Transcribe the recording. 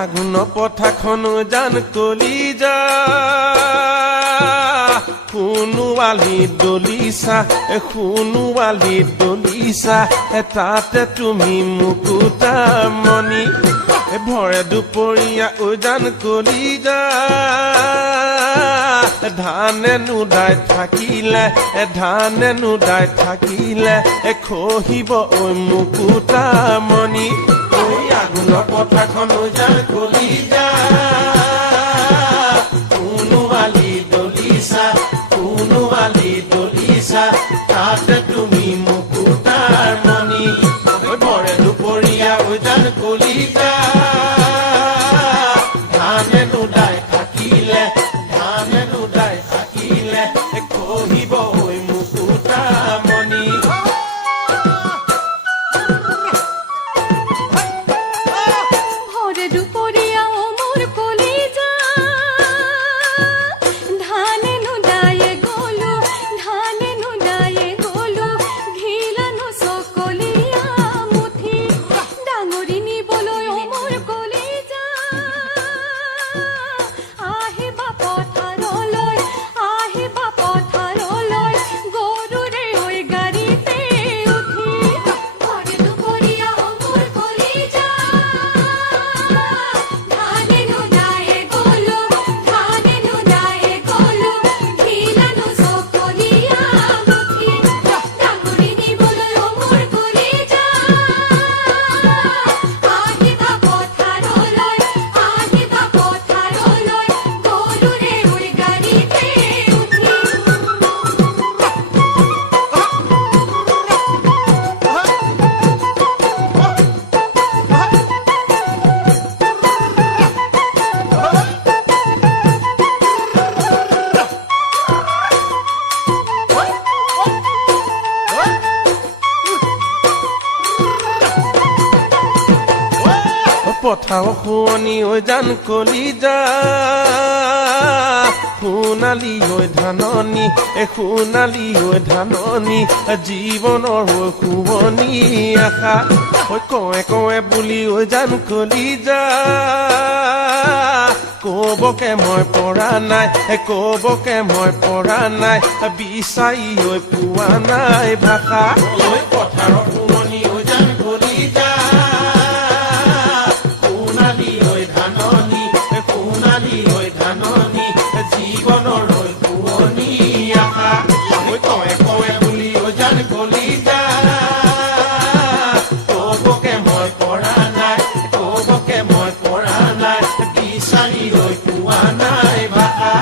আগুন পথাখন জান কলিজা সোণোৱালী দলিছা সোণোৱালী দলিছা তাতে তুমি মুকুতামণি ভৰে দুপৰীয়া জান কলিজা ধানে নুদাই থাকিলে খহিব মুকুতামণি আগুন পথাখন জান কলিজা সোণোৱালী দলিছা তাতে তুমি মুকুতামণি ভৰে দুপৰীয়া জান কলিজা ধানে নুদাই থাকিলে খহিব মুকুতামণি ভরে দুপরিয়া মোর কলিজা ধানে নুদায়ে গলো ঘিলানো সকলিয়া মুঠি ডাঙরি নিবলৈ মোর কলিজা আহিবা পথাৰলৈ গৰুৰে ঐ গাড়ীতে উঠি ভৰে দুপৰীয়া মোৰ কলিজা ধানে নুদায়ে গলো ঘিলানো সকলিয়া মুঠি ডাঙৰি নিবলৈ মোৰ কলিজা আহিবা পথাৰলৈ গৰুৰে ঐ গাড়ীতে উঠি পথাৰ শুৱনি জান কলিজা সোণালী ধাননি জীৱনৰ শুৱনি আশা কৱে বুলি জান কলিজা কবকে মই পৰা নাই বিচাৰি পোৱা নাই ভাষা পথাৰ শুৱনি জান কলিজা ধাননি জীৱনৰ শুৱনি আশা কৱে বুলি জান কলিজা কবকে মই পৰা নাই বিচাৰি পোৱা নাই ভাষা